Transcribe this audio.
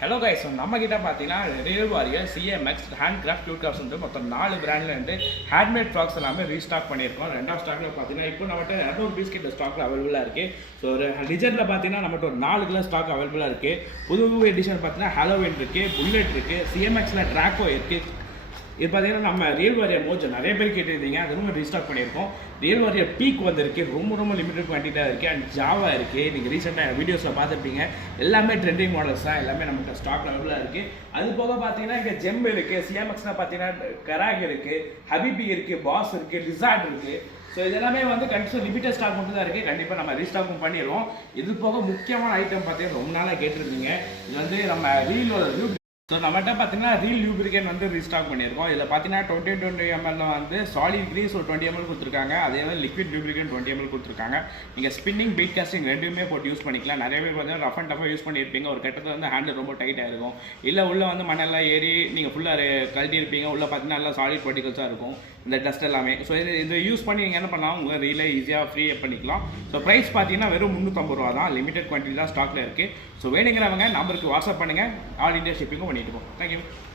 Hello guys, நம்ம கிட்ட பார்த்தீங்கன்னா real warrior CMX hand craft dude crafts மொத்தம் 4 பிராண்டில் வந்து ஹேண்ட்மேட் ஃப்ராக்ஸ் எல்லாமே ரீஸ்டாக் பண்ணியிருக்கோம். ரெண்டாவது ஸ்டாக்ல பார்த்தீங்கன்னா இப்போ நம்மகிட்ட 200 பீஸ் கிட்ட ஸ்டாக்ல அவைலபிளாக இருக்குது. ஸோ ஒரு டிசைனில் பார்த்தீங்கன்னா நம்மகிட்ட ஒரு 4 கிலோ ஸ்டாக் அவைலபிளாக இருக்குது. புது எடிஷன் பார்த்தீங்கன்னா ஹாலோவின் இருக்குது, புல்லட் இருக்குது, சிஎம்எக்ஸில் ட்ராக்கோ இருக்குது. இது பார்த்தீங்கன்னா நம்ம ரியல் வாரியர் மோஜோ நிறைய பேர் கேட்டிருந்தீங்க, அது ரொம்ப ரீஸ்டாக் பண்ணியிருக்கோம். ரியல் வாரியர் பீக் வந்திருக்கு, ரொம்ப லிமிடெட் குவான்டிட்டியாக இருக்குது. அண்ட் ஜாவா இருக்குது, நீங்கள் ரீசெண்டாக வீடியோஸில் பார்த்துருப்பீங்க. எல்லாமே ட்ரெண்டிங் மாடல்ஸ் தான், எல்லாமே நம்மகிட்ட ஸ்டாக் அவைலபிளாக இருக்குது. அது போக பார்த்தீங்கன்னா இங்கே ஜெம் இருக்குது, சிஎம்எக்ஸில் பார்த்தீங்கன்னா கராக் இருக்குது, ஹபிபி இருக்குது, பாஸ் இருக்குது, லிசார்ட் இருக்குது. ஸோ இதெல்லாமே வந்து கண்டிப்பாக லிமிட்டட் ஸ்டாக் மட்டும் தான் இருக்குது. கண்டிப்பாக நம்ம ரீஸ்டாக்கும் பண்ணிடுவோம். இது போக முக்கியமான ஐட்டம் பார்த்தீங்கன்னா ரொம்ப நாளாக கேட்டிருந்தீங்க. இது வந்து நம்ம ரீல் ஸோ நம்மகிட்ட பார்த்தீங்கன்னா ரீல் லூப்ரிகேட் வந்து ரீஸ்டாக் பண்ணியிருக்கோம். இதில் பார்த்தீங்கன்னா 20 ml வந்து சாலிட் கிரீஸ் ஒரு 20 ml கொடுத்துருக்காங்க. அதே மாதிரி லிக்விட் லூப்ரிகேட் 20 ml கொடுத்துருக்காங்க. நீங்கள் ஸ்பின்னிங் பீட் காஸ்டிங் ரெண்டுமே போட்டு யூஸ் பண்ணிக்கலாம். நிறைய பேர் பார்த்தீங்கன்னா ரஃப் அண்ட் டஃபாக யூஸ் பண்ணியிருப்பீங்க. ஒரு கட்டத்தில் வந்து ஹேண்டில் ரொம்ப டைட்டாக இருக்கும். இல்லை உள்ளே வந்து மண்ணெல்லாம் ஏறி நீங்கள் ஃபுல்லாக கழட்டி இருப்பீங்க. உள்ளே பார்த்தீங்கன்னா நல்லா சாலிட் பார்ட்டிகல்ஸாக இருக்கும் இந்த டஸ்ட் எல்லாமே. ஸோ இது யூஸ் பண்ணி நீங்கள் என்ன பண்ணலாம், உங்கள் ரீலை ஈஸியாக ஃப்ரீ பண்ணிக்கலாம். ஸோ ப்ரைஸ் பார்த்தீங்கன்னா வெறும் 350 ரூபா தான். லிமிடெட் குவான்டிட்டி தான் ஸ்டாக்கில் இருக்குது. ஸோ வேணுங்கிறவங்க நம்பருக்கு வாட்ஸ்அப் பண்ணுங்கள். ஆல் இண்டியா ஷிப்பிங்கும் பண்ணிட்டு போகும். தேங்க்யூ.